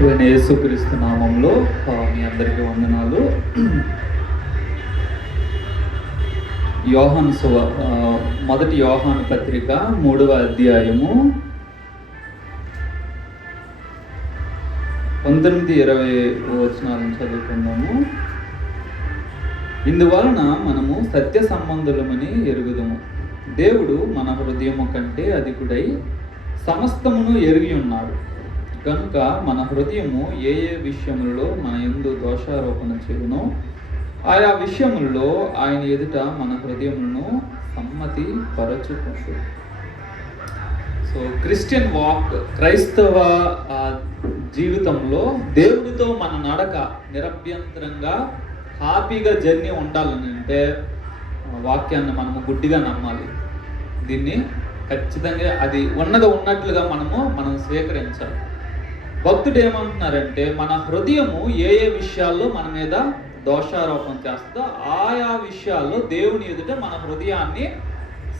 ప్రభువైన యేసుక్రీస్తు నామంలో మీ అందరికీ వందనాలు. మొదటి యోహాను పత్రిక 3వ అధ్యాయము 19-20 వచనాలను చదువుకుందాము. ఇందువలన మనము సత్య సంబంధులమని ఎరుగుదుము. దేవుడు మన హృదయము కంటే అధికుడై సమస్తమును ఎరిగి ఉన్నాడు కనుక మన హృదయము ఏ విషయములలో మన యందు దోషారోపణ చేయునో ఆయా విషయములలో ఆయన ఎదుట మన హృదయములను సమ్మతి పరచుకుంటు. సో క్రిస్టియన్ వాక్, క్రైస్తవ జీవితంలో దేవుడితో మన నడక నిరభ్యంతరంగా హ్యాపీగా జర్నీ ఉండాలని అంటే వాక్యాన్ని మనము గుడ్డిగా నమ్మాలి. దీన్ని ఖచ్చితంగా అది ఉన్నట్లుగా మనం స్వీకరించాలి. భక్తుడు ఏమంటున్నారంటే మన హృదయము ఏ విషయాల్లో మన మీద దోషారోపణ చేస్తుందో ఆయా విషయాల్లో దేవుని ఎదుట మన హృదయాన్ని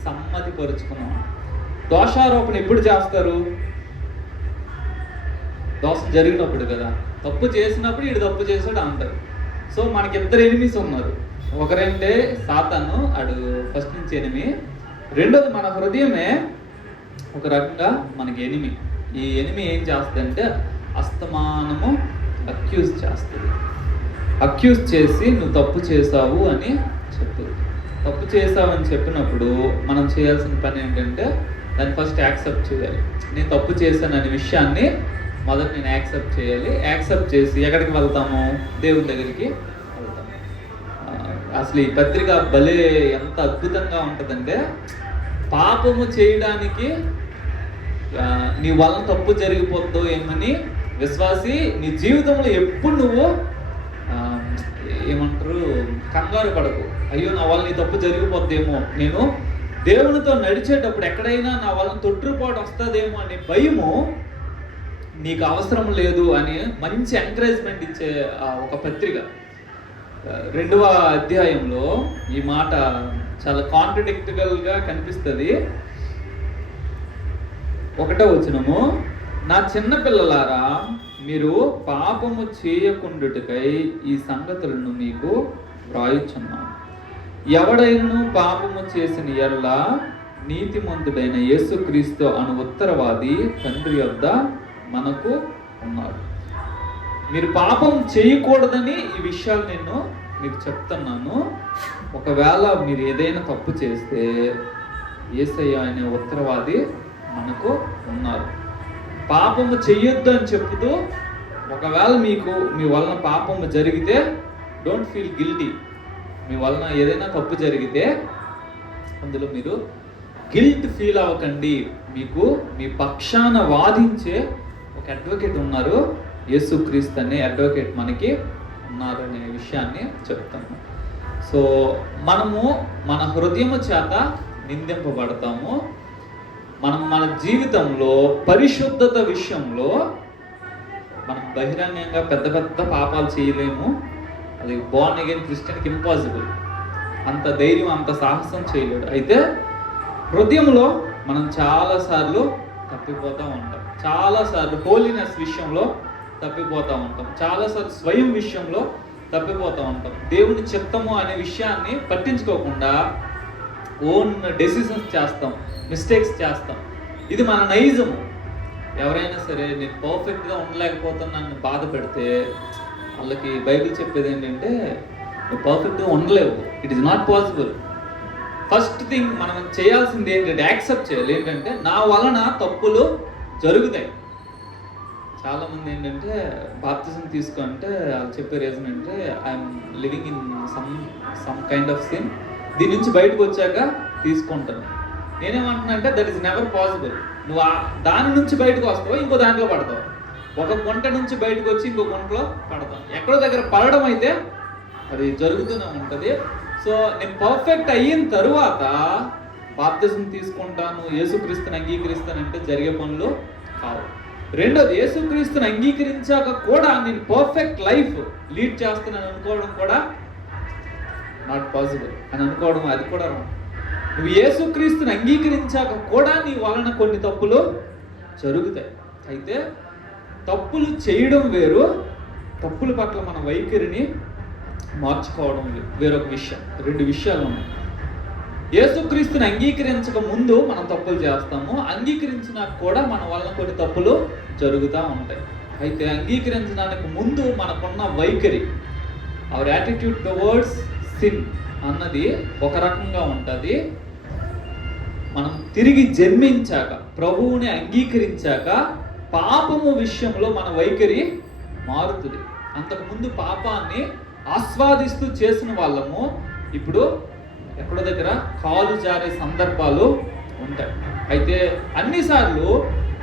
సమ్మతిపరుచుకున్నాం. దోషారోపణ ఎప్పుడు చేస్తారు? దోషం జరిగినప్పుడు కదా. తప్పు చేసినప్పుడు వీడు తప్పు చేశాడు అంటారు. సో మనకి ఇద్దరు ఎనిమిస్ ఉన్నారు. ఒకరంటే సాతాను, అడు ఫస్ట్ నుంచి ఎనిమి. రెండోది మన హృదయమే ఒక రకంగా మనకి ఎనిమి. ఈ ఎనిమి ఏం చేస్తుందంటే అస్తమానము అక్యూజ్ చేస్తుంది. అక్యూజ్ చేసి నువ్వు తప్పు చేసావు అని చెప్తుంది. తప్పు చేసావు అని చెప్పినప్పుడు మనం చేయాల్సిన పని ఏంటంటే దాన్ని ఫస్ట్ యాక్సెప్ట్ చేయాలి. నేను తప్పు చేశాను అనే విషయాన్ని మొదట నేను యాక్సెప్ట్ చేయాలి. యాక్సెప్ట్ చేసి ఎక్కడికి వెళ్తాము? దేవుని దగ్గరికి వెళ్తాము. అసలు ఈ పత్రిక భలే ఎంత అద్భుతంగా ఉంటుందంటే, పాపము చేయడానికి నీ వల్ల తప్పు జరిగిపోద్దో ఏమని విశ్వాసి నీ జీవితంలో ఎప్పుడు నువ్వు కంగారు పడకు. అయ్యో నా వల్ల నీ తప్పు జరిగిపోద్దేమో, నేను దేవునితో నడిచేటప్పుడు ఎక్కడైనా నా వల్ల తొట్టుపాటు వస్తుందేమో అనే భయము నీకు అవసరం లేదు అని మంచి ఎంకరేజ్మెంట్ ఇచ్చే ఒక పత్రిక. 2వ అధ్యాయంలో ఈ మాట చాలా కాంట్రడిక్టికల్గా కనిపిస్తుంది. 1వ వచనము, నా చిన్న పిల్లలారా మీరు పాపము చేయకుండుటకై ఈ సంగతులను మీకు వ్రాయుచున్నాను. ఎవడైనను పాపము చేసిన ఎడల నీతిమంతుడైన యేసుక్రీస్తు అను ఉత్తరవాది తండ్రి యొద్ద మనకు ఉన్నాడు. మీరు పాపం చేయకూడదని ఈ విషయాలు నేను మీకు చెప్తున్నాను. ఒకవేళ మీరు ఏదైనా తప్పు చేస్తే యేసయ్య అనే ఉత్తరవాది మనకు ఉన్నారు. పాపము చెయ్యొద్దు అని చెప్తూ ఒకవేళ మీ వలన పాపము జరిగితే డోంట్ ఫీల్ గిల్టీ. మీ వలన ఏదైనా తప్పు జరిగితే అందులో మీరు గిల్ట్ ఫీల్ అవ్వకండి. మీకు మీ పక్షాన వాదించే ఒక అడ్వకేట్ ఉన్నారు. యేసుక్రీస్తు అనే అడ్వకేట్ మనకి ఉన్నారనే విషయాన్ని చెప్తాము. సో మనము మన హృదయము చేత నిందింపబడతాము. మనం మన జీవితంలో పరిశుద్ధత విషయంలో మనం బహిరంగంగా పెద్ద పెద్ద పాపాలు చేయలేము. అది బోర్న్ అగైన్ క్రిస్టియన్కి ఇంపాసిబుల్. అంత ధైర్యం, అంత సాహసం చేయలేడు. అయితే హృదయంలో మనం చాలాసార్లు తప్పిపోతూ ఉంటాం. చాలాసార్లు హోలీనెస్ విషయంలో తప్పిపోతూ ఉంటాం. చాలాసార్లు స్వయం విషయంలో తప్పిపోతూ ఉంటాం. దేవుని చిత్తము అనే విషయాన్ని పట్టించుకోకుండా ఓన్ డెసిషన్స్ చేస్తాం, మిస్టేక్స్ చేస్తాం. ఇది మన నైజము. ఎవరైనా సరే నేను పర్ఫెక్ట్గా ఉండలేకపోతున్నాను బాధ పెడితే వాళ్ళకి బైబిల్ చెప్పేది ఏంటంటే నువ్వు పర్ఫెక్ట్గా ఉండలేవు. It is not possible. First thing మనం చేయాల్సింది ఏంటంటే యాక్సెప్ట్ చేయాలి. ఏంటంటే నా వలన తప్పులు జరుగుతాయి. చాలామంది ఏంటంటే బాప్తిజం తీసుకుంటే వాళ్ళు చెప్పే రీజన్ అంటే I'm living in some kind of sin, దీని నుంచి బయటకు వచ్చాక తీసుకుంటాను. నేనేమంటున్నా అంటే దట్ ఈస్ నెవర్ పాసిబుల్. నువ్వు దాని నుంచి బయటకు వస్తావు, ఇంకో దాంట్లో పడతావు. ఒక గుంట నుంచి బయటకు వచ్చి ఇంకో గుంటలో పడతాం. ఎక్కడో దగ్గర పడడం అయితే అది జరుగుతూనే ఉంటుంది. సో నేను పర్ఫెక్ట్ అయిన తరువాత బాప్తిజం తీసుకుంటాను, యేసుక్రీస్తుని అంగీకరిస్తానంటే జరిగే పనులు కావు. రెండోది, యేసుక్రీస్తుని అంగీకరించాక కూడా నేను పర్ఫెక్ట్ లైఫ్ లీడ్ చేస్తున్నాను అనుకోవడం కూడా నాట్ పాసిబుల్ అని అనుకోవడం, అది కూడా నువ్వు యేసుక్రీస్తుని అంగీకరించాక కూడా నీ వలన కొన్ని తప్పులు జరుగుతాయి. అయితే తప్పులు చేయడం వేరు, తప్పుల పట్ల మన వైఖరిని మార్చుకోవడం వేరొక విషయం. రెండు విషయాలు ఉన్నాయి. యేసుక్రీస్తుని అంగీకరించక ముందు మనం తప్పులు చేస్తాము, అంగీకరించినా కూడా మన వలన కొన్ని తప్పులు జరుగుతూ ఉంటాయి. అయితే అంగీకరించడానికి ముందు మనకున్న వైఖరి, అవర్ యాటిట్యూడ్ టువర్డ్స్ సిన్ అన్నది ఒక రకంగా ఉంటుంది. మనం తిరిగి జన్మించాక, ప్రభువుని అంగీకరించాక పాపము విషయంలో మన వైఖరి మారుతుంది. అంతకుముందు పాపాన్ని ఆస్వాదిస్తూ చేసిన వాళ్ళము ఇప్పుడు ఎక్కడో దగ్గర కాలు జారే సందర్భాలు ఉంటాయి. అయితే అన్నిసార్లు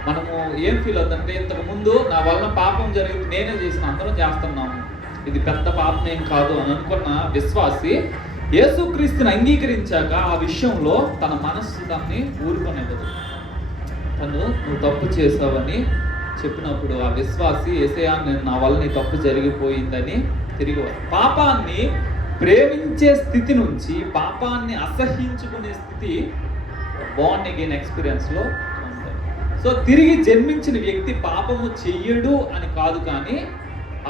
మనము ఏం ఫీల్ అవుతుందంటే, ఇంతకుముందు నా వలన పాపం జరిగింది, నేనే చేసిన, అందరం చేస్తున్నాము, ఇది పెద్ద పాపం ఏం కాదు అని అనుకున్న విశ్వాసి యేసుక్రీస్తుని అంగీకరించాక ఆ విషయంలో తన మనస్సు దాన్ని ఊరుకొనేది. నువ్వు తప్పు చేసావని చెప్పినప్పుడు ఆ విశ్వాసి యేసయ్యా నేను నా వల్ల నీ తప్పు జరిగిపోయిందని తిరిగి పాపాన్ని ప్రేమించే స్థితి నుంచి పాపాన్ని అసహ్యించుకునే స్థితి బాండ్ అగైన్ ఎక్స్పీరియన్స్లో ఉంటుంది. సో తిరిగి జన్మించిన వ్యక్తి పాపము చెయ్యడు అని కాదు, కానీ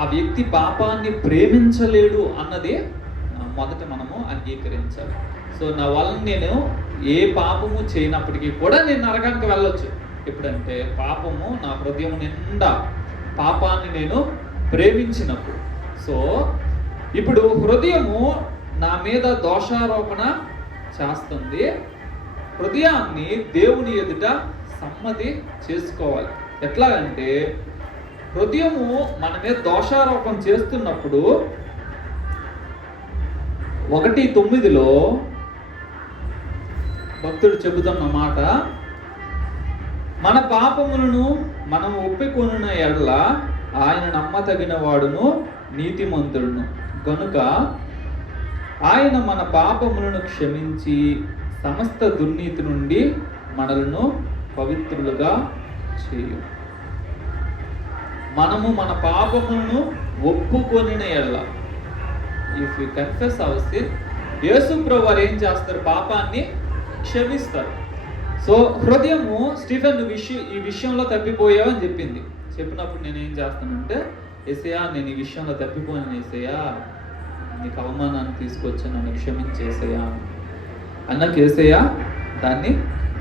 ఆ వ్యక్తి పాపాన్ని ప్రేమించలేడు అన్నది మొదట మనము అంగీకరించాలి. సో నా వల్ల నేను ఏ పాపము చేయనప్పటికీ కూడా నేను నరకానికి వెళ్ళొచ్చు. ఎప్పుడంటే పాపము నా హృదయం నిండా పాపాన్ని నేను ప్రేమించినప్పుడు. సో ఇప్పుడు హృదయము నా మీద దోషారోపణ చేస్తుంది. హృదయాన్ని దేవుని ఎదుట సమ్మతి చేసుకోవాలి. ఎట్లా అంటే హృదయము మన మీద దోషారోపణ చేస్తున్నప్పుడు 1:9 భక్తుడు చెబుతున్న మాట, మన పాపములను మనం ఒప్పుకొనిన ఎడల ఆయన నమ్మతగిన వాడును నీతిమంతుడును గనుక ఆయన మన పాపములను క్షమించి సమస్త దుర్నీతి నుండి మనలను పవిత్రులుగా చేయు. మనము మన పాపములను ఒప్పుకొనిన ఎడల, if you confess our sin, Yesu ప్రభువు ఏం చేస్తారు? పాపాన్ని క్షమిస్తారు. సో హృదయము స్టీఫెన్ ఈ విషయంలో తప్పిపోయావు అని చెప్పినప్పుడు నేను ఏం చేస్తానంటే, యేసయ్యా నేను ఈ విషయంలో తప్పిపోయాను, యేసయ్యా నీకు అవమానాన్ని తీసుకొచ్చి నన్ను క్షమించేసయ్యా అన్నకు యేసయ్యా దాన్ని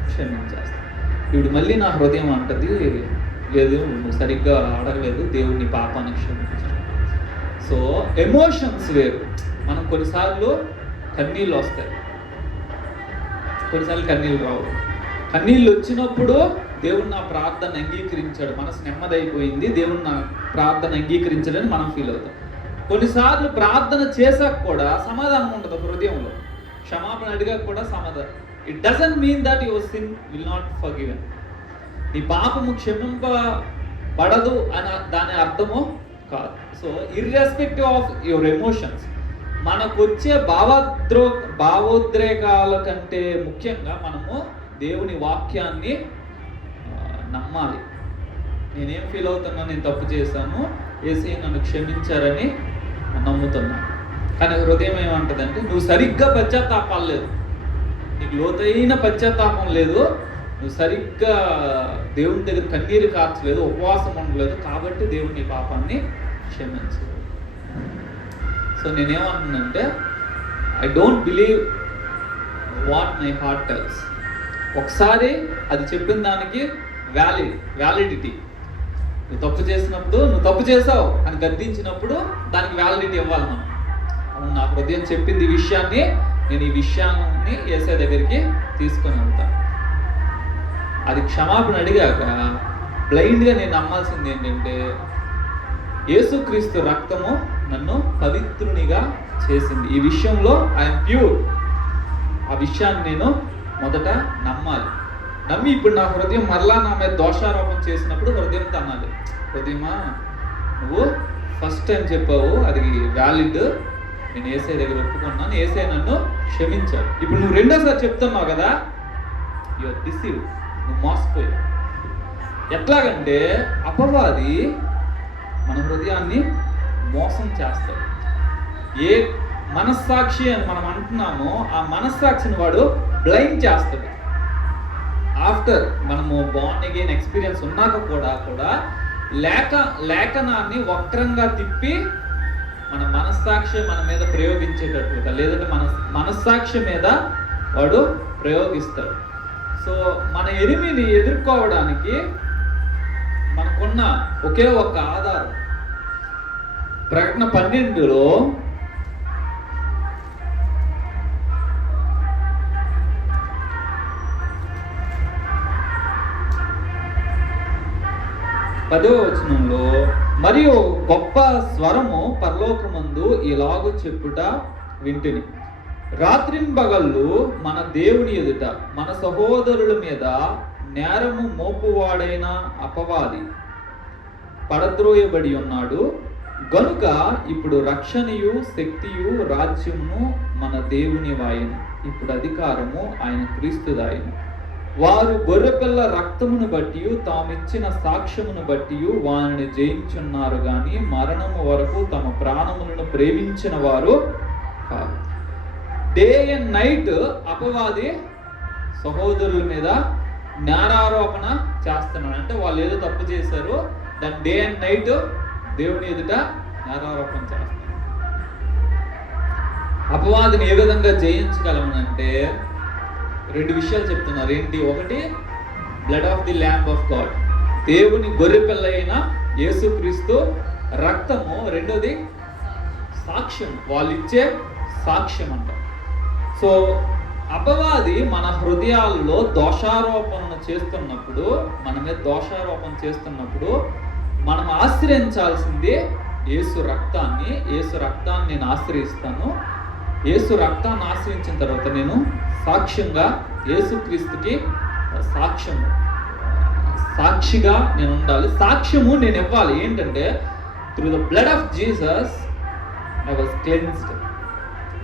క్షమించేస్తాను. ఇప్పుడు మళ్ళీ నా హృదయం అంటది, లేదు నువ్వు సరిగ్గా అడగలేదు, దేవుడిని పాపాన్ని క్షమించాడు. సో ఎమోషన్స్ వేరు. మనం కొన్నిసార్లు కన్నీళ్ళు వస్తాయి, కొన్నిసార్లు కన్నీళ్ళు రావు. కన్నీళ్ళు వచ్చినప్పుడు దేవుడు నా ప్రార్థన అంగీకరించాడు, మనసు నెమ్మదైపోయింది, దేవుడు నా ప్రార్థన అంగీకరించాడని మనం ఫీల్ అవుతాం. కొన్నిసార్లు ప్రార్థన చేశాక కూడా సమాధానం ఉంటుంది హృదయంలో, క్షమాపణ అడిగాక కూడా సమాధానం. It doesn't mean that your sin will not forgiven. నీ పాపము క్షమింపబడదు అని దాని అర్థము కాదు. So irrespective of your emotions, మనకు వచ్చే భావోద్రేకాల కంటే ముఖ్యంగా మనము దేవుని వాక్యాన్ని నమ్మాలి. నేనేం ఫీల్ అవుతున్నా, నేను తప్పు చేశాను, యేసయ్య నన్ను క్షమించారని నమ్ముతున్నాను. కానీ హృదయం ఏమంటుందంటే, నువ్వు సరిగ్గా పశ్చాత్తాపలేదు, నీకు లోతైన పశ్చాత్తాపం లేదు, నువ్వు సరిగ్గా దేవుని దగ్గర కన్నీరు కార్చలేదు, ఉపవాసం ఉండలేదు, కాబట్టి దేవుని పాపాన్ని క్షమించలేదు. సో నేనేమంటున్నానంటే, I don't believe what my heart tells. ఒకసారి అది చెప్పిన దానికి వ్యాలిడిటీ. నువ్వు తప్పు చేసినప్పుడు, నువ్వు తప్పు చేసావు అని గద్దించినప్పుడు దానికి వ్యాలిడిటీ ఇవ్వాలి మనం. అవును, నా హృదయం చెప్పింది ఈ విషయాన్ని, నేను ఈ విషయాన్ని యేసయ్య దగ్గరికి తీసుకొని వెళ్తాను. అది క్షమాపణ అడిగాక బ్లైండ్గా నేను నమ్మాల్సింది ఏంటంటే, యేసుక్రీస్తు రక్తము నన్ను పవిత్రునిగా చేసింది, ఈ విషయంలో ఐఎమ్ ప్యూర్. ఆ విషయాన్ని నేను మొదట నమ్మాలి. నమ్మి ఇప్పుడు నా హృదయం మరలా నా మీద దోషారోపణ చేసినప్పుడు హృదయంతో అనాలి, హృదయమా నువ్వు ఫస్ట్ టైం చెప్పావు, అది వ్యాలిడ్, నేను యేసయ్య దగ్గర ఒప్పుకున్నాను, యేసయ్య నన్ను క్షమించాడు. ఇప్పుడు నువ్వు రెండోసారి చెప్తున్నావు కదా, యు ఆర్ డిసీవ్డ్, నువ్వు మోసపోయావు. ఎట్లాగంటే అపవాది మన హృదయాన్ని మోసం చేస్తాడు. ఏ మనస్సాక్షి అని మనం అంటున్నామో ఆ మనస్సాక్షిని వాడు బ్లైండ్ చేస్తాడు. ఆఫ్టర్ మనము బార్న్ అగైన్ ఎక్స్పీరియన్స్ ఉన్నాక కూడా లేఖనాన్ని వక్రంగా తిప్పి మన మనస్సాక్షి మన మీద ప్రయోగించేటట్లుగా, లేదంటే మన మనస్సాక్షి మీద వాడు ప్రయోగిస్తాడు. సో మన ఎనిమిని ఎదుర్కోవడానికి మనకున్న ఒకే ఒక ఆధారం ప్రకటన 12లో పదవ వచనంలో, మరియు గొప్ప స్వరము పరలోకమందు ఇలాగు చెప్పుట వింటిని, రాత్రింబగళ్ళు మన దేవుని ఎదుట మన సహోదరుల మీద నేరము మోపువాడైన అపవాది పడద్రోయబడి ఉన్నాడు గనుక ఇప్పుడు రక్షణయు శక్తియు రాజ్యమును మన దేవుని వాయను, ఇప్పుడు అధికారము ఆయన క్రీస్తుదాయను. వారు గొర్రెపిల్ల రక్తమును బట్టి తామిచ్చిన సాక్ష్యమును బట్టి వారిని జయించున్నారు గాని మరణము వరకు తమ ప్రాణములను ప్రేమించిన వారు కాదు. డే అండ్ నైట్ అపవాది సహోదరుల మీద నేరారోపణ చేస్తున్నాడు. అంటే వాళ్ళు ఏదో తప్పు చేశారు, దాన్ని డే అండ్ నైట్ దేవుని ఎదుట నేరారోపణ చేస్తున్నాడు. అపవాదిని ఏ విధంగా జయించగలమనంటే 2 విషయాలు చెప్తున్నారు. ఏంటి? ఒకటి, blood of the lamb of God, దేవుని గొర్రెపిల్ల అయిన యేసుక్రీస్తు రక్తము. రెండోది సాక్ష్యం, వాళ్ళు ఇచ్చే సాక్ష్యం అంట. సో అపవాది మన హృదయాల్లో దోషారోపణ చేస్తున్నప్పుడు, మన మీద దోషారోపణ చేస్తున్నప్పుడు మనం ఆశ్రయించాల్సింది యేసు రక్తాన్ని. యేసు రక్తాన్ని నేను ఆశ్రయిస్తాను. యేసు రక్తాన్ని ఆశ్రయించిన తర్వాత నేను సాక్ష్యంగా యేసుక్రీస్తుకి సాక్షిగా నేను ఉండాలి. సాక్ష్యము నేను ఇవ్వాలి. ఏంటంటే through the blood of Jesus I was cleansed.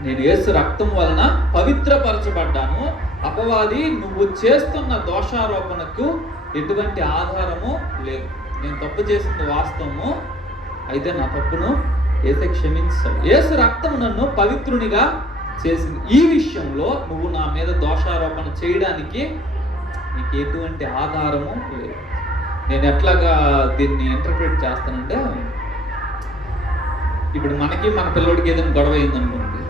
నేను యేసు రక్తం వలన పవిత్రపరచబడ్డాను. అపవాది నువ్వు చేస్తున్న దోషారోపణకు ఎటువంటి ఆధారము లేదు. నేను తప్పు చేసింది వాస్తవము, అయితే నా తప్పును యేసే క్షమించాడు. యేసు రక్తం నన్ను పవిత్రునిగా చేసింది. ఈ విషయంలో నువ్వు నా మీద దోషారోపణ చేయడానికి నీకు ఎటువంటి ఆధారము లేదు. నేను ఎట్లాగా దీన్ని ఇంటర్ప్రిట్ చేస్తానంటే, ఇప్పుడు మనకి మన పిల్లోడికి ఏదైనా గొడవ అయిందనుకోండి,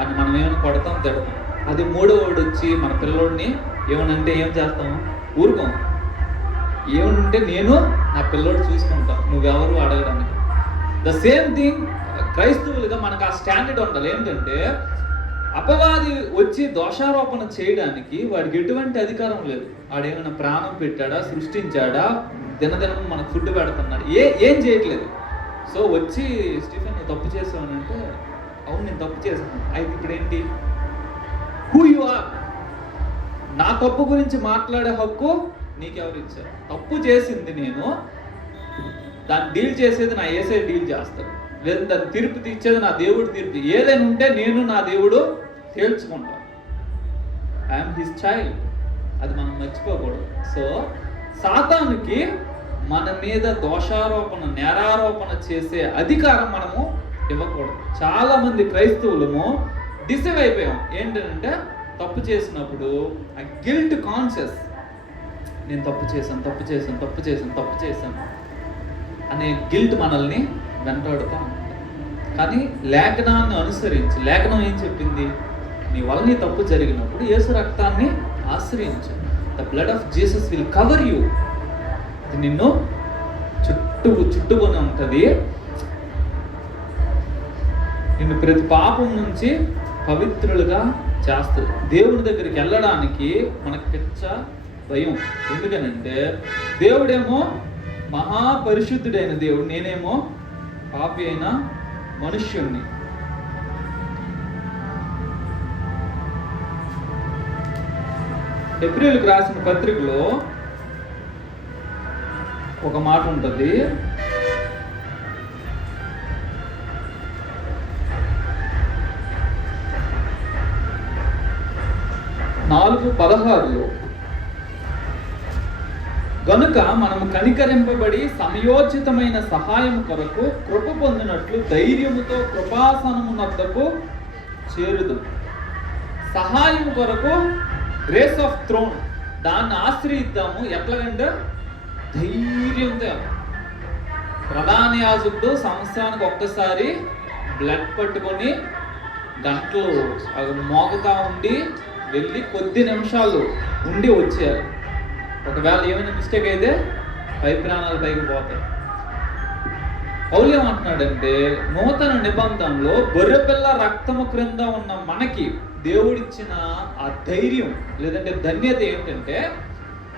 అని మనం ఏమైనా కొడతాం, తిడతాం. అది మూడోవాడు వచ్చి మన పిల్లోడిని ఏమనంటే ఏం చేస్తాము? ఊరుకోం. ఏమనుంటే నేను నా పిల్లోడు చూసుకుంటాను, నువ్వెవరు అడగడానికి. ద సేమ్ థింగ్ క్రైస్తవులుగా మనకు ఆ స్టాండర్డ్ ఉండాలి. ఏంటంటే అపవాది వచ్చి దోషారోపణ చేయడానికి వాడికి ఎటువంటి అధికారం లేదు. వాడేమైనా ప్రాణం పెట్టాడా, సృష్టించాడా, దినదినం మనకు ఫుడ్ పెడుతున్నాడు, ఏం చేయట్లేదు. సో వచ్చి స్టీఫెన్ నువ్వు తప్పు చేసావు అంటే, అవును నేను తప్పు చేశాను. అయితే ఇప్పుడు ఏంటి? Who you are? నా తప్పు గురించి మాట్లాడే హక్కు నీకెవరు ఇచ్చారు? తప్పు చేసింది నేను, దాన్ని డీల్ చేసేది నా యేసే డీల్ చేస్తాడు. లేదా దాన్ని తీర్పు తీర్చేది నా దేవుడు తీర్పు. ఏదైనా ఉంటే నేను నా దేవుడు తేల్చుకుంటాను. I'm his child. అది మనం మర్చిపోకూడదు. సో సాతానుకి మన మీద దోషారోపణ, నేరారోపణ చేసే అధికారం మనము ఇవ్వకూడదు. చాలా మంది క్రైస్తవులము డిసైవ్ అయిపోయాం. ఏంటంటే తప్పు చేసినప్పుడు ఆ గిల్ట్ కాన్షియస్, నేను తప్పు చేశాను అనే గిల్ట్ మనల్ని వెంటాడుతూ ఉంటుంది. కానీ లేఖనాన్ని అనుసరించి, లేఖనం ఏం చెప్పింది? నీ వల్ల నీ తప్పు జరిగినప్పుడు యేసు రక్తాన్ని ఆశ్రయించు. The blood of Jesus will cover you. అది నిన్ను చుట్టుకొని ఉంటుంది. నిన్ను ప్రతి పాపం నుంచి పవిత్రులుగా చేస్తుంది. దేవుడి దగ్గరికి వెళ్ళడానికి మనకు పిచ్చ భయం. ఎందుకనంటే దేవుడేమో మహాపరిశుద్ధుడైన దేవుడు, నేనేమో పాపి అయిన మనుష్యుణ్ణి. హెబ్రీయులకు రాసిన పత్రికలో ఒక మాట ఉంటుంది. నాలుగు 16 గనుక మనము కనికరింపబడి సమయోచితమైన సహాయం కొరకు కృప పొందినట్లు ధైర్యముతో కృపాసనమునద్దకు చేరుదు. సహాయం కొరకు గ్రేస్ ఆఫ్ థ్రోన్, దాన్ని ఆశ్రయిద్దాము. ఎట్లాగంటే ధైర్యంతో. ప్రధాన యాజకుడు సంవత్సరానికి ఒక్కసారి బ్లడ్ పట్టుకొని గంటలు అవి మోగుతా ఉండి వెళ్ళి కొద్ది నిమిషాలు ఉండి వచ్చేయాలి. ఒకవేళ ఏమైనా మిస్టేక్ అయితే ప్రాణాలు పైకి పోతాయి. పౌలు ఏమంటున్నాడంటే, నూతన నిబంధనలో గొర్రెపిల్ల రక్తము క్రింద ఉన్న మనకి దేవుడిచ్చిన ఆ ధైర్యం లేదంటే ధన్యత ఏంటంటే,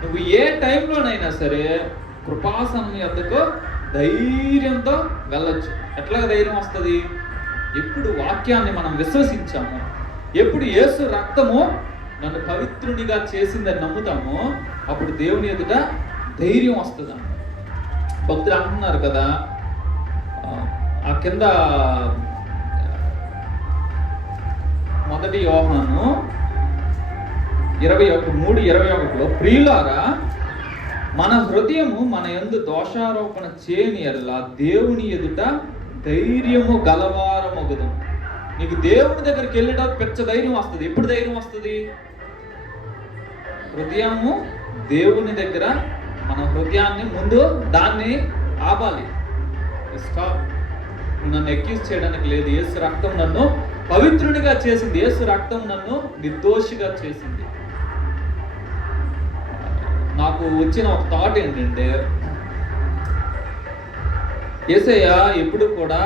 నువ్వు ఏ టైంలోనైనా సరే కృపాసనం యొద్దకు ధైర్యంతో వెళ్ళొచ్చు. ఎట్లా ధైర్యం వస్తుంది? ఎప్పుడు వాక్యాన్ని మనం విశ్వసించామో, ఎప్పుడు యేసు రక్తము నన్ను పవిత్రునిగా చేసిందని నమ్ముతామో, అప్పుడు దేవుని ఎదుట ధైర్యం వస్తుంది. భక్తులు అంటున్నారు కదా, ఆ కింద 1 యోహాను 3:21 ప్రియులారా, మన హృదయము మన యందు దోషారోపణ చేయని ఎడల దేవుని ఎదుట ధైర్యము గలవారమగుదుము. నీకు దేవుని దగ్గరికి వెళ్ళేటప్పుడు పెద్ద ధైర్యం వస్తుంది. ఎప్పుడు ధైర్యం వస్తుంది? హృదయము దేవుని దగ్గర మన హృదయాన్ని ముందు దాన్ని ఆపాలి. స్టాప్. నన్ను ఎక్యూజ్ చేయడానికి లేదు. యేసు రక్తం నన్ను పవిత్రునిగా చేసింది. యేసు రక్తం నన్ను నిర్దోషిగా చేసింది. నాకు వచ్చిన ఒక థాట్ ఏంటంటే, యేసయ్య ఎప్పుడు కూడా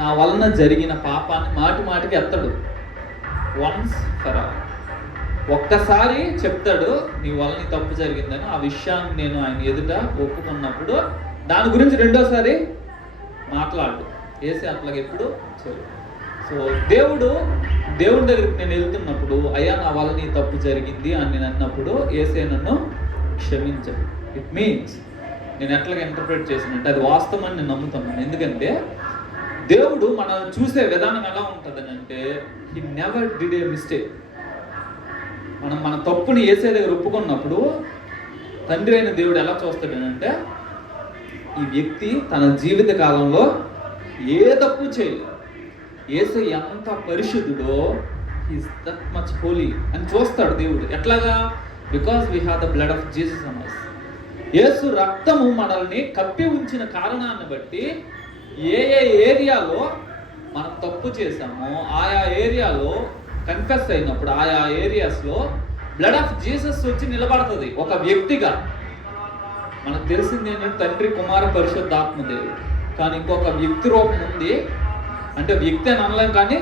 నా వలన జరిగిన పాపాన్ని మాటి మాటికి ఎత్తడు. వన్స్ ఫర్ ఆల్ ఒక్కసారి చెప్తాడు, నీ వలన తప్పు జరిగిందని. ఆ విషయాన్ని నేను ఆయన ఎదుట ఒప్పుకున్నప్పుడు దాని గురించి రెండోసారి మాట్లాడు. యేసే అట్లాగే ఎప్పుడు చేయడు. సో దేవుడి దగ్గరికి నేను వెళ్తున్నప్పుడు, అయ్యా నా వల్ల నీ తప్పు జరిగింది అని నేను అన్నప్పుడు యేసే నన్ను క్షమించడు. ఇట్ మీన్స్ నేను ఎట్లాగా ఇంటర్ప్రిట్ చేసినట్టు అది వాస్తవం అని నేను నమ్ముతున్నాను. ఎందుకంటే దేవుడు మనల్ని చూసే విధానం ఎలా ఉంటుందని అంటే, he never did a mistake. మనం మన తప్పుని యేసే దగ్గర ఒప్పుకున్నప్పుడు తండ్రి అయిన దేవుడు ఎలా చూస్తాడనంటే, ఈ వ్యక్తి తన జీవిత కాలంలో ఏ తప్పు చేయలేదు. యేసు ఎంత పరిశుద్ధుడో, హీస్ దట్ మచ్ హోలీ అని చూస్తాడు దేవుడు. ఎట్లాగా? Because we have the blood of Jesus an us. యేసు రక్తము మనల్ని కప్పి ఉంచిన కారణాన్ని బట్టి ఏ ఏరియాలో మనం తప్పు చేశామో ఆయా ఏరియాలో కన్ఫెస్ అయినప్పుడు ఆయా ఏరియాస్లో బ్లడ్ ఆఫ్ జీసస్ వచ్చి నిలబడుతుంది. ఒక వ్యక్తిగా మనకు తెలిసింది ఏంటంటే తండ్రి, కుమార, పరిశుద్ధాత్మ దేవుడు. కానీ ఇంకొక వ్యక్తి రూపం ఉంది. అంటే వ్యక్తి అని అనలేం, కానీ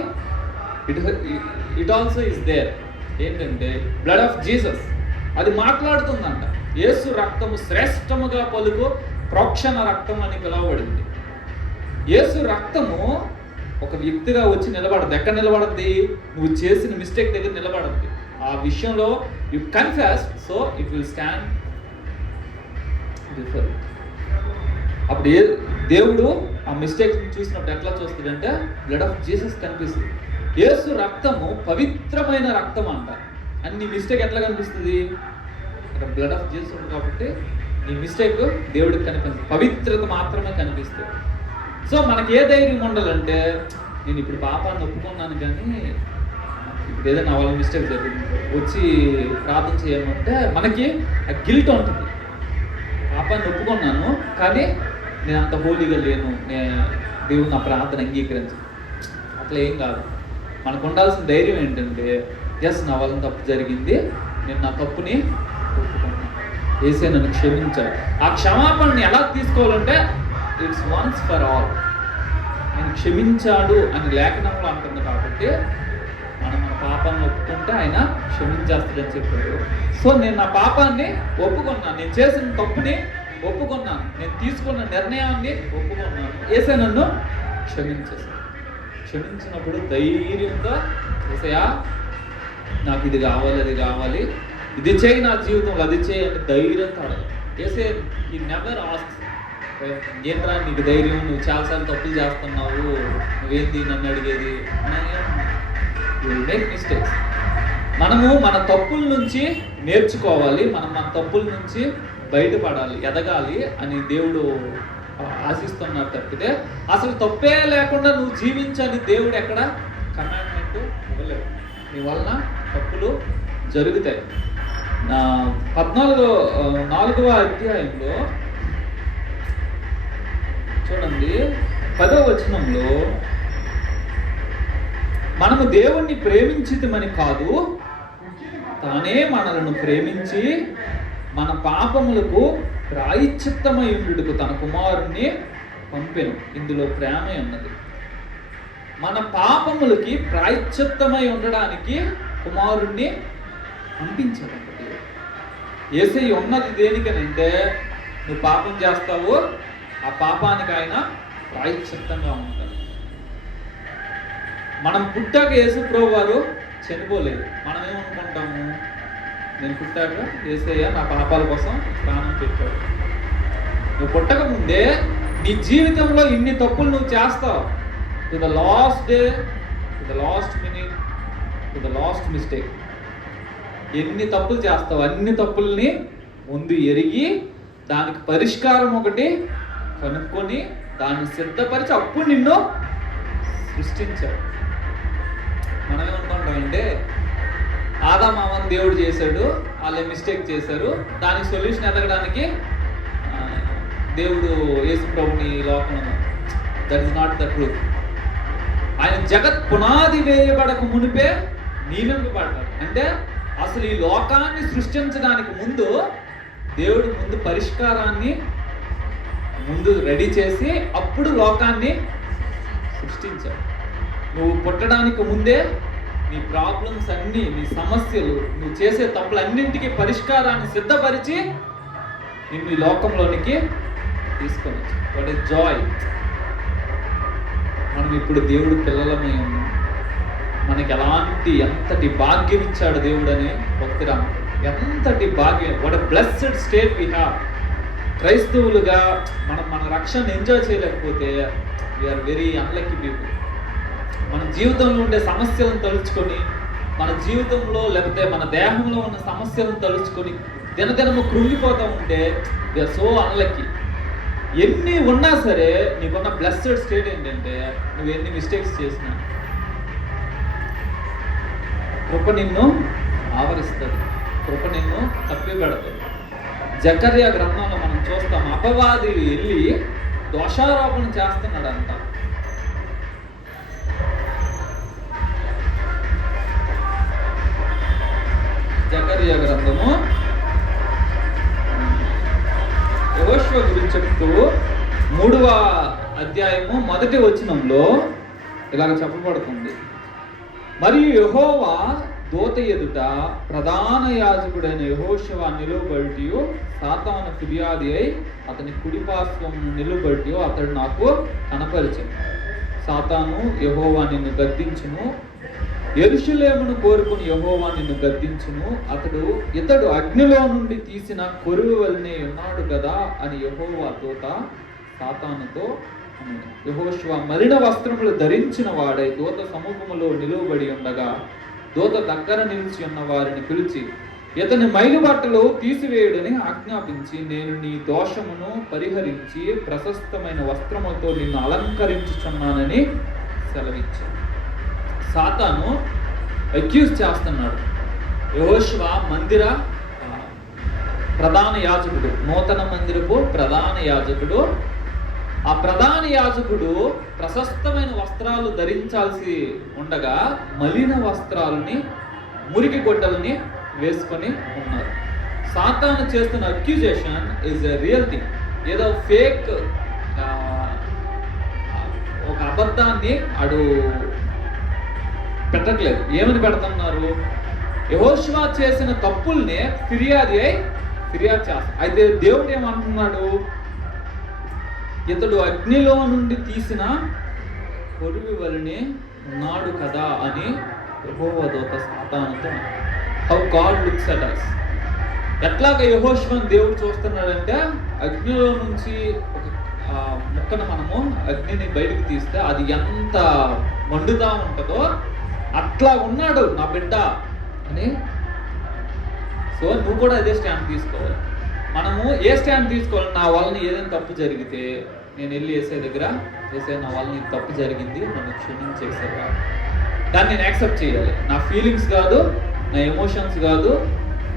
ఇట్ ఆల్సో ఇస్ దేర్. ఏంటంటే బ్లడ్ ఆఫ్ జీసస్ అది మాట్లాడుతుందంట. యేసు రక్తము శ్రేష్టముగా పలుకు ప్రోక్షణ రక్తం అని పిలువబడింది. యేసు రక్తము ఒక వ్యక్తిగా వచ్చి నిలబడదు. ఎక్కడ నిలబడద్ది? నువ్వు చేసిన మిస్టేక్ దగ్గర నిలబడద్ది. ఆ విషయంలో you confess, so it will stand before. అప్పుడు దేవుడు ఆ మిస్టేక్స్ చూసినప్పుడు ఎట్లా చూస్తాడంటే బ్లడ్ ఆఫ్ జీసస్ కనిపిస్తుంది. యేసు రక్తము పవిత్రమైన రక్తం అంట. అని నీ మిస్టేక్ ఎట్లా కనిపిస్తుంది? అక్కడ బ్లడ్ ఆఫ్ జీసస్ ఉంది కాబట్టి నీ మిస్టేక్ దేవుడికి కనిపిస్తుంది, పవిత్రత మాత్రమే కనిపిస్తుంది. సో మనకి ఏ ధైర్యం ఉండాలంటే, నేను ఇప్పుడు పాపాన్ని ఒప్పుకున్నాను కానీ ఇప్పుడు ఏదైనా వాళ్ళ మిస్టేక్ జరిగింది వచ్చి ప్రార్థన చేయాలంటే మనకి ఆ గిల్ట్ ఉంటుంది. పాపాన్ని ఒప్పుకున్నాను కానీ నేను అంత హోలీగా లేను, దేవుడు నా ప్రార్థన అంగీకరించు. అట్లా ఏం కాదు. మనకు ఉండాల్సిన ధైర్యం ఏంటంటే, ఎస్ నా వల్ల తప్పు జరిగింది, నేను నా తప్పుని ఒప్పుకున్నాను, యేసే నన్ను క్షమించాడు. ఆ క్షమాపణని ఎలా తీసుకోవాలంటే ఇట్స్ వన్స్ ఫర్ ఆల్. ఆయన క్షమించాడు అని లేఖనంలో అంటుంది కాబట్టి మనం మన పాపాన్ని ఒప్పుకుంటే ఆయన క్షమించేస్తాడని చెప్పాడు. సో నేను నా పాపాన్ని ఒప్పుకున్నాను, నేను చేసిన తప్పుని ఒప్పుకున్నాను, నేను తీసుకున్న నిర్ణయాన్ని ఒప్పుకున్నాను, యేసే నన్ను క్షమించేశాడు. క్షమించినప్పుడు ధైర్యంగా యేసయ్యా నాకు ఇది కావాలి, అది కావాలి, ఇది చేయి నా జీవితంలో, అది చేయి అని ధైర్యంతో అడగాలి. యేసే ఈ నెవర్ ఆస్క్ ఏంట్రా నీకు ధైర్యం, నువ్వు చాలాసార్లు తప్పులు చేస్తున్నావు, నువ్వేంది నన్ను అడిగేది. Make mistakes. మనము మన తప్పుల నుంచి నేర్చుకోవాలి, మనం మన తప్పుల నుంచి బయటపడాలి, ఎదగాలి అని దేవుడు ఆశిస్తున్నారు. తప్పితే అసలు తప్పే లేకుండా నువ్వు జీవించాలి దేవుడు ఎక్కడ కమాండ్మెంట్ ఇవ్వలేవు. నీ వలన తప్పులు జరుగుతాయి. 4వ అధ్యాయంలో చూడండి 10వ వచనంలో, మనము దేవుణ్ణి ప్రేమించితమని కాదు, తానే మనలను ప్రేమించి మన పాపములకు ప్రాయశ్చిత్తమై ఉండుటకు తన కుమారుణ్ణి పంపెను. ఇందులో ప్రేమ ఉన్నది. మన పాపములకి ప్రాయశ్చిత్తమై ఉండడానికి కుమారుణ్ణి పంపించాడు. యేసయ్య ఉన్నది దేనికనంటే, నువ్వు పాపం చేస్తావు, ఆ పాపానికి ఆయన ప్రాయశ్చిత్తంగా ఉంటాడు. మనం పుట్టాక యేసు ప్రభు వారు చనిపోలేదు. మనం ఏమనుకుంటాము, నేను పుట్టాక యేసయ్య నా పాపాల కోసం ప్రాణం పెట్టాడు. నువ్వు పుట్టక ముందే నీ జీవితంలో ఇన్ని తప్పులు నువ్వు చేస్తావు. To the last day, to the last minute, to the last mistake. ఎన్ని తప్పులు చేస్తావు, అన్ని తప్పుల్ని ముందు ఎరిగి దానికి పరిష్కారం ఒకటి కనుక్కొని దాన్ని సిద్ధపరిచి అప్పుడు నిన్ను సృష్టించాడు. మనం ఏమనుకుంటామంటే, ఆదామామని దేవుడు చేశాడు, వాళ్ళు మిస్టేక్ చేశారు, దానికి సొల్యూషన్ ఎదగడానికి దేవుడు యేసు ప్రభుని లోకంలో. That is not the truth. ఆయన జగత్ పునాది వేయబడక మునిపే నియమింపబడ్డాడు. అంటే అసలు ఈ లోకాన్ని సృష్టించడానికి ముందు దేవుడు ముందు పరిష్కారాన్ని ముందు రెడీ చేసి అప్పుడు లోకాన్ని సృష్టించాడు. నువ్వు పుట్టడానికి ముందే నీ ప్రాబ్లమ్స్ అన్నీ, నీ సమస్యలు, నువ్వు చేసే తప్పులన్నింటికి పరిష్కారాన్ని సిద్ధపరిచి నిన్ను ఈ లోకంలోనికి తీసుకొని వచ్చాడు. What a Joy! మనం ఇప్పుడు దేవుడు పిల్లలమే ఉన్నాం. మనకి ఎంతటి భాగ్యం ఇచ్చాడు దేవుడు అని భక్తిరా, ఎంతటి భాగ్యం! What a blessed state we have. క్రైస్తవులుగా మన రక్షణ ఎంజాయ్ చేయలేకపోతే వీఆర్ వెరీ అన్లక్కీ పీపుల్. మన జీవితంలో ఉండే సమస్యలను తలుచుకొని, మన జీవితంలో లేకపోతే మన దేహంలో ఉన్న సమస్యలను తలుచుకొని దినదినము కృంగిపోతూ ఉంటే వీఆర్ సో అన్లక్కీ. ఎన్ని ఉన్నా సరే నీకున్న బ్లెస్డ్ స్టేట్ ఏంటంటే, నువ్వు ఎన్ని మిస్టేక్స్ చేసినా కృప నిన్ను ఆవరిస్తుంది, కృప నిన్ను తప్పి పెడతాడు. జకర్యా గ్రంథంలో మనం చూస్తాం, అపవాది వెళ్ళి దోషారోపణ చేస్తున్నాడంట. జకర్యా గ్రంథము యెహోషువ గురించి చెప్తూ 3వ అధ్యాయము 1వ వచనంలో ఇలాగ చెప్పబడుతుంది, మరియు యెహోవా దూత ఎదుట ప్రధాన యాజకుడైన యెహోషువ నిలువబడి సాతాను ఫిర్యాది అయి అతని కుడిపార్శ్వమును నిలువబడి అతడు నాకు కనపరిచెను. సాతాను, యెహోవా నిన్ను గద్దించును, యెరూషలేమును కోరుకుని యెహోవా నిన్ను గద్దించును, ఇతడు అగ్నిలో నుండి తీసిన కొరువు వలనే ఉన్నాడు కదా అని యెహోవా దూత సాతానుతో అన్నాడు. యెహోషువ మలిన వస్త్రములు ధరించిన వాడై దూత సముఖములో నిలువబడి ఉండగా దూత దగ్గర నిలిచి ఉన్న వారిని పిలిచి ఇతని మైలు బట్టలు తీసివేయుడని ఆజ్ఞాపించి, నేను నీ దోషమును పరిహరించి ప్రశస్తమైన వస్త్రములతో నిన్ను అలంకరించుచున్నానని సెలవిచ్చాను. సాతాను అక్యూజ్ చేస్తున్నాడు. యెహోషువ మందిర ప్రధాన యాజకుడు, నూతన మందిరపు ప్రధాన యాజకుడు. ఆ ప్రధాన యాజకుడు ప్రశస్తమైన వస్త్రాలు ధరించాల్సి ఉండగా మలిన వస్త్రాలని, మురికి గుడ్డల్ని వేసుకొని ఉన్నారు. సాతాను చేస్తున్న accusation is a real thing. ఏదో ఫేక్ ఒక అబద్ధాన్ని అడు పెట్టట్లేదు. ఏమని పెడుతున్నారు? యెహోషువ చేసిన తప్పుల్ని ఫిర్యాదు చేస్తారు. అయితే దేవుడు ఏమంటున్నాడు? ఇతడు అగ్నిలో నుండి తీసిన కొరువి వలనే ఉన్నాడు కదా అని యెహోవా దూత సాతానుతో. How God looks at us. ఎట్లాగ యెహోషువను దేవుడు చూస్తున్నాడంటే, అగ్నిలో నుంచి ఒక ముక్కను మనము అగ్నిని బయటకు తీస్తే అది ఎంత మండుతా ఉంటుందో అట్లా ఉన్నాడు నా బిడ్డ అని. సో నువ్వు కూడా అదే స్టాండ్ తీసుకోవాలి. మనము ఏ స్టాండ్ తీసుకోవాలి? నా వలన ఏదైనా తప్పు జరిగితే నేను వెళ్ళి యేసయ్య దగ్గర, యేసయ్య నా వలన ఇది తప్పు జరిగింది, నన్ను క్షమించేసేవా, దాన్ని నేను యాక్సెప్ట్ చేయాలి. నా ఫీలింగ్స్ కాదు, నా ఎమోషన్స్ కాదు,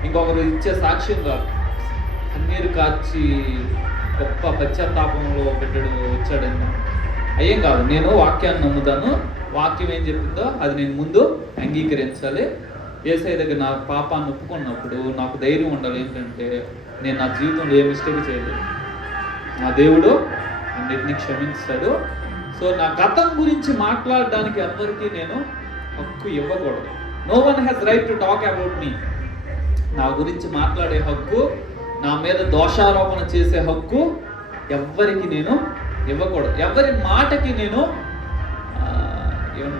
ఇంకొకరు ఇచ్చే సాక్ష్యం కాదు. కన్నీరు కార్చి గొప్ప పశ్చాత్తాపంలో పెట్టాడు వచ్చాడని అయ్యేం కాదు. నేను వాక్యాన్ని నమ్ముతాను, వాక్యం ఏం చెప్పిందో అది నేను ముందు అంగీకరించాలి. యేసయ్య దగ్గర నా పాపాన్ని ఒప్పుకున్నప్పుడు నాకు ధైర్యం ఉండాలి ఏంటంటే నేను నా జీవితంలో ఏ మిస్టేక్ చేయలేదు, నా దేవుడు అన్నిటినీ క్షమించాడు. సో నా గతం గురించి మాట్లాడడానికి అందరికీ నేను హక్కు ఇవ్వకూడదు. No one has right to talk about me. నా గురించి మాట్లాడే హక్కు, నా మీద దోషారోపణ చేసే హక్కు ఎవ్వరికి నేను ఇవ్వకూడదు. ఎవరి మాటకి నేను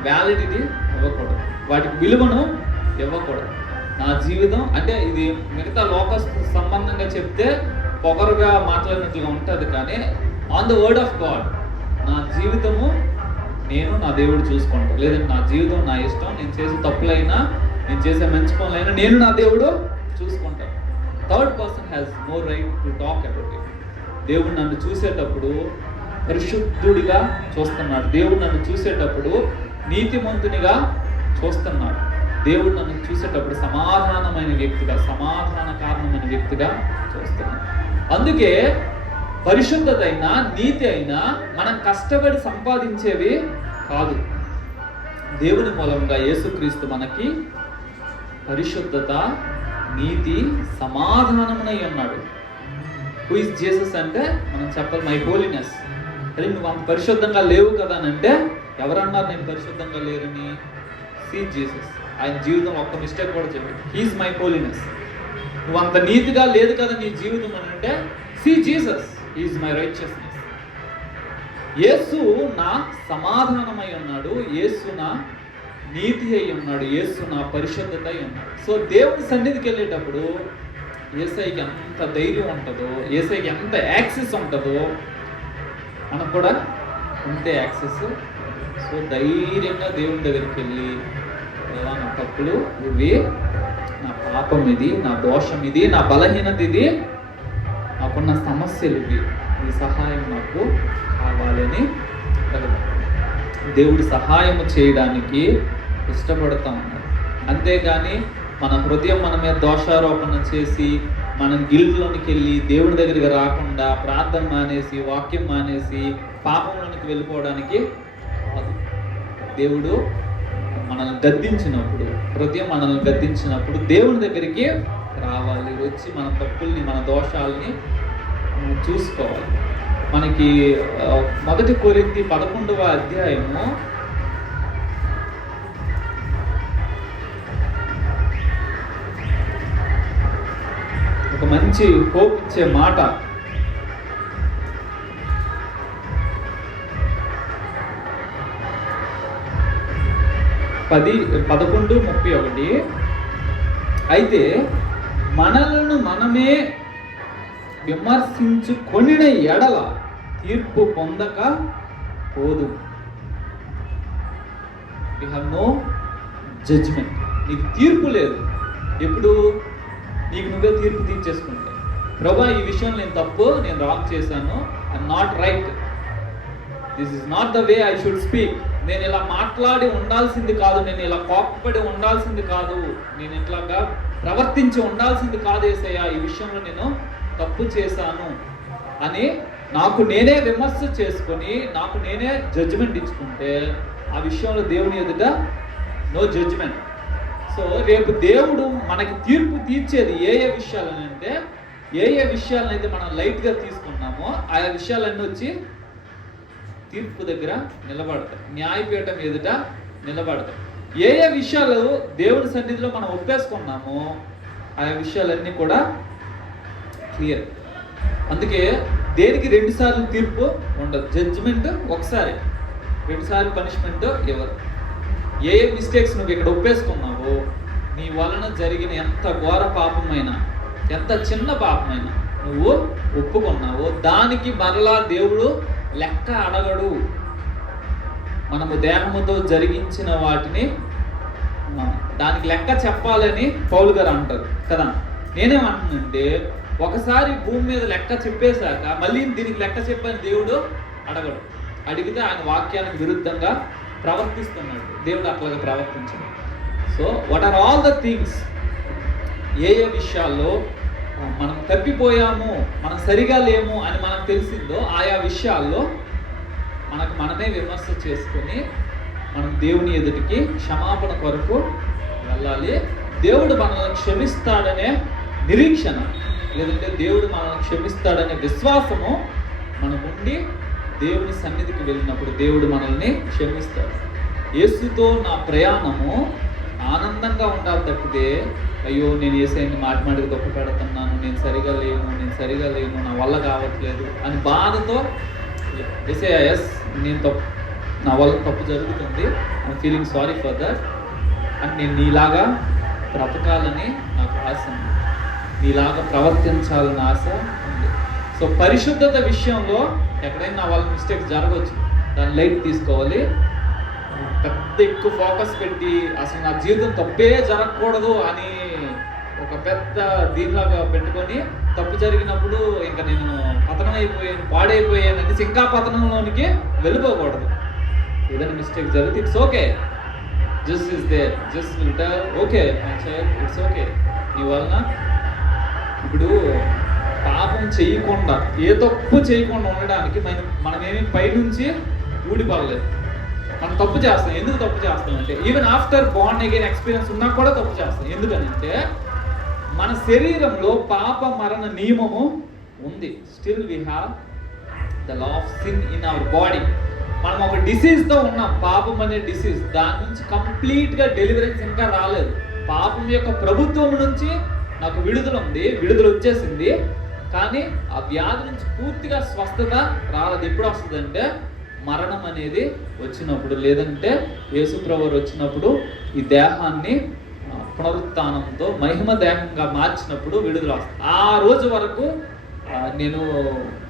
వ్యాలిడిటీ ఇవ్వకూడదు, వాటికి విలువను ఇవ్వకూడదు. నా జీవితం అంటే ఇది మిగతా లోకస్తు సంబంధంగా చెప్తే పొగరుగా మాట్లాడినట్లుగా ఉంటుంది, కానీ on the word of God నా జీవితము నేను నా దేవుడు చూసుకుంటాను. లేదంటే నా జీవితం నా ఇష్టం, నేను చేసే తప్పులైనా నేను చేసే మంచి పనులైనా నేను నా దేవుడు చూసుకుంటాను. Third person has no right to talk about it. దేవుడు నన్ను చూసేటప్పుడు పరిశుద్ధుడిగా చూస్తున్నాడు. దేవుడు నన్ను చూసేటప్పుడు నీతిమంతునిగా చూస్తున్నాడు. దేవుడు నన్ను చూసేటప్పుడు సమాధానమైన వ్యక్తిగా, సమాధాన కారణమైన వ్యక్తిగా చూస్తున్నాడు. అందుకే పరిశుద్ధత అయినా నీతి అయినా మనం కష్టపడి సంపాదించేవి కాదు. దేవుని మూలంగా యేసుక్రీస్తు మనకి పరిశుద్ధత, నీతి, సమాధానమునై ఉన్నాడు. హూ ఇస్ జీసస్ అంటే మనం చెప్పాలి మై హోలీనెస్. అరే నువ్వు అంత పరిశుద్ధంగా లేవు కదా అని అంటే ఎవరన్నారు నేను పరిశుద్ధంగా లేరని? See Jesus. ఆయన జీవితం ఒక్క మిస్టేక్ కూడా చెప్పాడు, హీఈస్ మై హోలీనెస్. నువ్వు అంత నీతిగా లేదు కదా నీ జీవితం అని అంటే see Jesus, he is my righteousness. Yesu నా సమాధానమై ఉన్నాడు, యేసు నా నీతి అయి ఉన్నాడు, యేసు నా పరిశుద్ధత అయి ఉన్నాడు. సో దేవుని సన్నిధికి వెళ్ళేటప్పుడు యేసయ్యకి ఎంత ధైర్యం ఉంటుందో, యేసయ్యకి ఎంత యాక్సెస్ ఉంటుందో మనకు కూడా ఉంటే యాక్సెస్. సో ధైర్యంగా దేవుని దగ్గరికి వెళ్ళి నా తప్పులు ఇవి, నా పాపం ఇది, నా దోషం ఇది, నా బలహీనత ఇది, నాకున్న సమస్యలు ఇవి, ఈ సహాయం నాకు కావాలని దేవుడి సహాయం చేయడానికి ఇష్టపడతా ఉన్నాడు. అంతేగాని మన హృదయం మన మీద దోషారోపణ చేసి మనం గిల్ట్లోనికి వెళ్ళి దేవుడి దగ్గరికి రాకుండా ప్రార్థన మానేసి వాక్యం మానేసి పాపంలోనికి వెళ్ళిపోవడానికి కాదు. దేవుడు మనల్ని గద్దించినప్పుడు, హృదయం మనల్ని గద్దించినప్పుడు దేవుని దగ్గరికి రావాలి, వచ్చి మన తప్పుల్ని మన దోషాలని చూసుకోవాలి. మనకి 1 కొరింథీ 11వ అధ్యాయము ఒక మంచి హోప్ ఇచ్చే మాట. పది 11:31 అయితే మనలను మనమే విమర్శించుకొనిన ఎడల తీర్పు పొందక పోదు. You have no judgement. నీకు తీర్పు లేదు. ఎప్పుడు నీకు నువ్వే తీర్పు తీర్చేసుకుంటే, ప్రభా ఈ విషయం నేను తప్పు, నేను రాంగ్ చేశాను, I'm not right, this is not the way I should speak, నేను ఇలా మాట్లాడి ఉండాల్సింది కాదు, నేను ఇలా కోపపడి ఉండాల్సింది కాదు, నేను ఇట్లాగా ప్రవర్తించి ఉండాల్సింది కాదు యేసయ్యా, ఈ విషయంలో నేను తప్పు చేశాను అని నాకు నేనే విమర్శ చేసుకొని నాకు నేనే జడ్జిమెంట్ ఇచ్చుకుంటే ఆ విషయంలో దేవుని ఎదుట నో జడ్జిమెంట్. సో రేపు దేవుడు మనకి తీర్పు తీర్చేది ఏ ఏ విషయాలని అంటే, ఏ ఏ విషయాలను అయితే మనం లైట్గా తీసుకున్నామో ఆయా విషయాలన్నీ వచ్చి తీర్పు దగ్గర నిలబడతాయి, న్యాయపీఠం ఎదుట నిలబడతాయి. ఏ ఏ విషయాలు దేవుడి సన్నిధిలో మనం ఒప్పేసుకున్నామో ఆయా విషయాలన్నీ కూడా క్లియర్. అందుకే దేనికి 2 సార్లు తీర్పు ఉండదు. జడ్జిమెంట్ ఒకసారి, 2 సార్లు పనిష్మెంట్ ఎవరు. ఏ ఏ మిస్టేక్స్ నువ్వు ఇక్కడ ఒప్పేసుకున్నావో, నీ వలన జరిగిన ఎంత ఘోర పాపమైనా, ఎంత చిన్న పాపమైనా నువ్వు ఒప్పుకున్నావో దానికి మరలా దేవుడు లెక్క అడగడు. మనము దేహముతో జరిగించిన వాటిని దానికి లెక్క చెప్పాలని పౌలు గారు అంటారు కదా. నేనేమంటున్నానంటే, ఒకసారి భూమి మీద లెక్క చెప్పేశాక మళ్ళీ దీనికి లెక్క చెప్పని దేవుడు అడగడు. అడిగితే ఆయన వాక్యానికి విరుద్ధంగా ప్రవర్తిస్తున్నాడు. దేవుడు అట్లాగా ప్రవర్తించాడు. So what are all the things, ఏ ఏ విషయాల్లో మనం తప్పిపోయాము, మనం సరిగా లేము అని మనకు తెలిసిందో ఆయా విషయాల్లో మనమే విమర్శ చేసుకొని మనం దేవుని ఎదుటికి క్షమాపణ కొరకు వెళ్ళాలి. దేవుడు మనల్ని క్షమిస్తాడనే నిరీక్షణ, లేదంటే దేవుడు మనల్ని క్షమిస్తాడనే విశ్వాసము మనకుండి దేవుని సన్నిధికి వెళ్ళినప్పుడు దేవుడు మనల్ని క్షమిస్తాడు. యేసుతో నా ప్రయాణము ఆనందంగా ఉండాలి తప్పితే, అయ్యో నేను యేసయ్యని మాటి గొప్ప పెడుతున్నాను, నేను సరిగా లేను, నా వల్ల కావట్లేదు అని బాధతో యేసయ్య ఎస్ నా వల్ల తప్పు జరుగుతుంది, I'm feeling sorry for that, అని నేను నీలాగా బ్రతకాలని నాకు ఆశ ఉంది, నీలాగా ప్రవర్తించాలని ఆశ ఉంది. సో పరిశుద్ధత విషయంలో ఎక్కడైనా నా వాళ్ళ మిస్టేక్స్ జరగవచ్చు, దాన్ని లైట్ తీసుకోవాలి. పెద్ద ఎక్కువ ఫోకస్ పెట్టి అసలు నా జీవితం తప్పే జరగకూడదు అని ఒక పెద్ద దీనిలాగా పెట్టుకొని తప్పు జరిగినప్పుడు ఇంకా నేను పాడైపోయాను అనేసి ఇంకా పతనంలోనికి వెళ్ళిపోకూడదు. ఏదైనా మిస్టేక్ జరిగితే it's okay, just is there, just return okay it's okay. నీ వలన ఇప్పుడు పాపం చేయకుండా, ఏ తప్పు చేయకుండా ఉండడానికి మనమేమి పైనుంచి ఊడిపడలేదు. మనం తప్పు చేస్తాం. ఎందుకు తప్పు చేస్తాం అంటే, even after born again experience ఉన్నా కూడా తప్పు చేస్తాం. ఎందుకనంటే మన శరీరంలో పాప మరణ నియమము ఉంది. Still we have the law of sin in our body. మనం ఒక డిసీజ్తో ఉన్నాం, పాపం అనే డిసీజ్. దాని నుంచి కంప్లీట్గా డెలివరెన్స్ ఇంకా రాలేదు. పాపం యొక్క ప్రభుత్వం నుంచి నాకు విడుదల ఉంది, విడుదల వచ్చేసింది, కానీ ఆ వ్యాధి నుంచి పూర్తిగా స్వస్థత రాలేదు. ఎప్పుడు వస్తుందంటే మరణం అనేది వచ్చినప్పుడు, లేదంటే యేసుప్రభువు వచ్చినప్పుడు ఈ దేహాన్ని పునరుత్థానంతో మహిమ దేహంగా మార్చినప్పుడు విడుదల వస్తుంది. ఆ రోజు వరకు నేను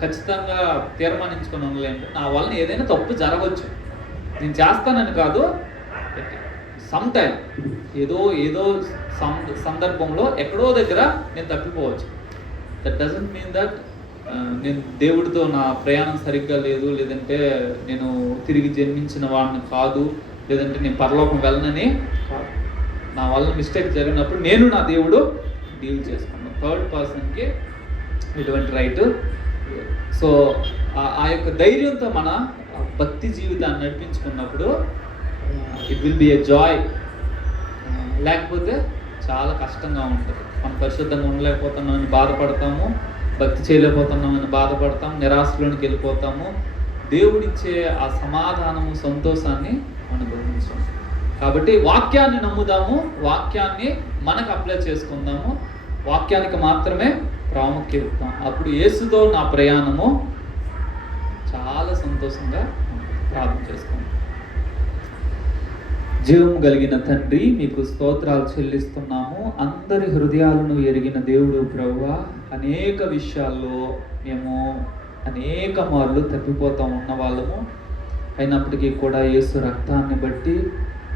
ఖచ్చితంగా తీర్మానించుకొని ఉండలేను, నా వలన ఏదైనా తప్పు జరగవచ్చు. నేను చేస్తానని కాదు, సమ్ టైం ఏదో సందర్భంలో ఎక్కడో దగ్గర నేను తప్పిపోవచ్చు. దట్ డజంట్ మీన్ దట్ నేను దేవుడితో నా ప్రయాణం సరిగ్గా లేదు, లేదంటే నేను తిరిగి జన్మించిన వాడిని కాదు, లేదంటే నేను పరలోకం వెళ్ళనని కాదు. నా వల్ల మిస్టేక్ జరిగినప్పుడు నేను నా దేవుడు డీల్ చేసుకున్నాను. థర్డ్ పర్సన్కి ఇటువంటి రైట్. సో ఆ యొక్క ధైర్యంతో మన భక్తి జీవితాన్ని నడిపించుకున్నప్పుడు it will be a joy. లేకపోతే చాలా కష్టంగా ఉంటుంది. మనం పరిశుద్ధంగా ఉండలేకపోతున్నామని బాధపడతాము, భక్తి చేయలేకపోతున్నామని బాధపడతాం, నిరాశలోనికి వెళ్ళిపోతాము. దేవుడిచ్చే ఆ సమాధానము, సంతోషాన్ని అనుభవించాము. కాబట్టి వాక్యాన్ని నమ్ముదాము, వాక్యాన్ని మనకు అప్లై చేసుకుందాము, వాక్యానికి మాత్రమే ప్రాముఖ్యత ఇద్దాం. అప్పుడు యేసుతో నా ప్రయాణము చాలా సంతోషంగా ప్రార్థన చేసుకుందాం. జీవం కలిగిన తండ్రి, మీకు స్తోత్రాలు చెల్లిస్తున్నాము. అందరి హృదయాలను ఎరిగిన దేవుడు ప్రభువా, అనేక విషయాల్లో మేము అనేక మార్లు తప్పిపోతూ ఉన్న వాళ్ళము. అయినప్పటికీ కూడా యేసు రక్తాన్ని బట్టి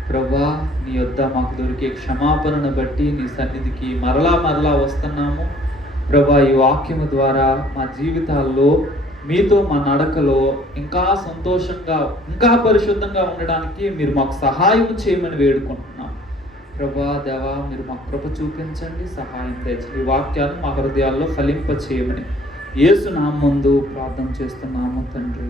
ప్రభువా, నీ యొద్ద మాకు దొరికే క్షమాపణను బట్టి నీ సన్నిధికి మరలా వస్తున్నాము. ప్రభువా, ఈ వాక్యము ద్వారా మా జీవితాల్లో మీతో మా నడకలో ఇంకా సంతోషంగా, ఇంకా పరిశుద్ధంగా ఉండడానికి మీరు మాకు సహాయం చేయమని వేడుకుంటున్నాం. ప్రభా దేవా, మీరు మాకు కృప చూపించండి, సహాయం తెచ్చండి. ఈ వాక్యాన్ని మా హృదయాల్లో ఫలింప చేయమని యేసు నామమున ప్రార్థన చేస్తున్నాము తండ్రి.